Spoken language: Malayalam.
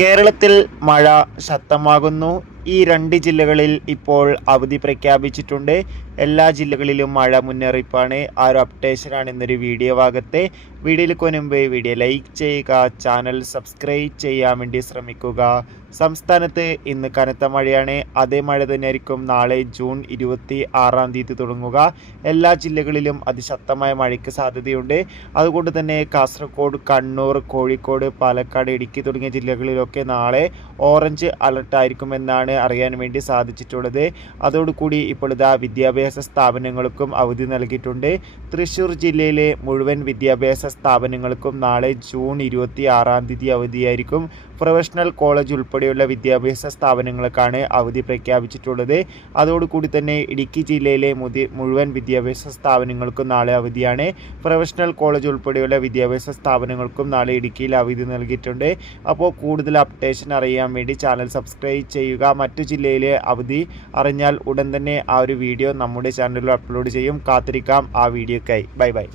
കേരളത്തിൽ മഴ ശക്തമാകുന്നു. ഈ രണ്ട് ജില്ലകളിൽ ഇപ്പോൾ അവധി പ്രഖ്യാപിച്ചിട്ടുണ്ട്. എല്ലാ ജില്ലകളിലും മഴ മുന്നറിയിപ്പാണ്. ആ ഒരു അപ്ഡേഷനാണ് ഇന്നൊരു വീഡിയോ ഭാഗത്തെ. വീഡിയോയിലേക്ക് മുൻപ് വീഡിയോ ലൈക്ക് ചെയ്യുക, ചാനൽ സബ്സ്ക്രൈബ് ചെയ്യാൻ വേണ്ടി ശ്രമിക്കുക. സംസ്ഥാനത്ത് ഇന്ന് കനത്ത മഴയാണ്. അതേ മഴ തന്നെയായിരിക്കും നാളെ ജൂൺ 26-ാം തീയതി തുടങ്ങുക. എല്ലാ ജില്ലകളിലും അതിശക്തമായ മഴയ്ക്ക് സാധ്യതയുണ്ട്. അതുകൊണ്ട് തന്നെ കാസർഗോഡ്, കണ്ണൂർ, കോഴിക്കോട്, പാലക്കാട്, ഇടുക്കി തുടങ്ങിയ ജില്ലകളിലൊക്കെ നാളെ ഓറഞ്ച് അലർട്ടായിരിക്കുമെന്നാണ് അറിയാൻ വേണ്ടി സാധിച്ചിട്ടുള്ളത്. അതോടുകൂടി ഇപ്പോൾ വിദ്യാഭ്യാസ സ്ഥാപനങ്ങൾക്കും അവധി നൽകിയിട്ടുണ്ട്. തൃശ്ശൂർ ജില്ലയിലെ മുഴുവൻ വിദ്യാഭ്യാസ സ്ഥാപനങ്ങൾക്കും നാളെ ജൂൺ 26-ാം തീയതി അവധിയായിരിക്കും. പ്രൊഫഷണൽ കോളേജ് ഉൾപ്പെടെയുള്ള വിദ്യാഭ്യാസ സ്ഥാപനങ്ങൾക്കാണ് അവധി പ്രഖ്യാപിച്ചിട്ടുള്ളത്. അതോടുകൂടി തന്നെ ഇടുക്കി ജില്ലയിലെ മുഴുവൻ വിദ്യാഭ്യാസ സ്ഥാപനങ്ങൾക്കും നാളെ അവധിയാണ്. പ്രൊഫഷണൽ കോളേജ് ഉൾപ്പെടെയുള്ള വിദ്യാഭ്യാസ സ്ഥാപനങ്ങൾക്കും നാളെ ഇടുക്കിയിൽ അവധി നൽകിയിട്ടുണ്ട്. അപ്പോൾ കൂടുതൽ അപ്ഡേഷൻ അറിയാൻ വേണ്ടി ചാനൽ സബ്സ്ക്രൈബ് ചെയ്യുക. മറ്റു ജില്ലയിലെ അവധി അറിഞ്ഞാൽ ഉടൻ തന്നെ ആ ഒരു വീഡിയോ നമ്മുടെ ചാനലിൽ അപ്ലോഡ് ചെയ്യും. കാത്തിരിക്കാം ആ വീഡിയോക്കായി. ബൈ.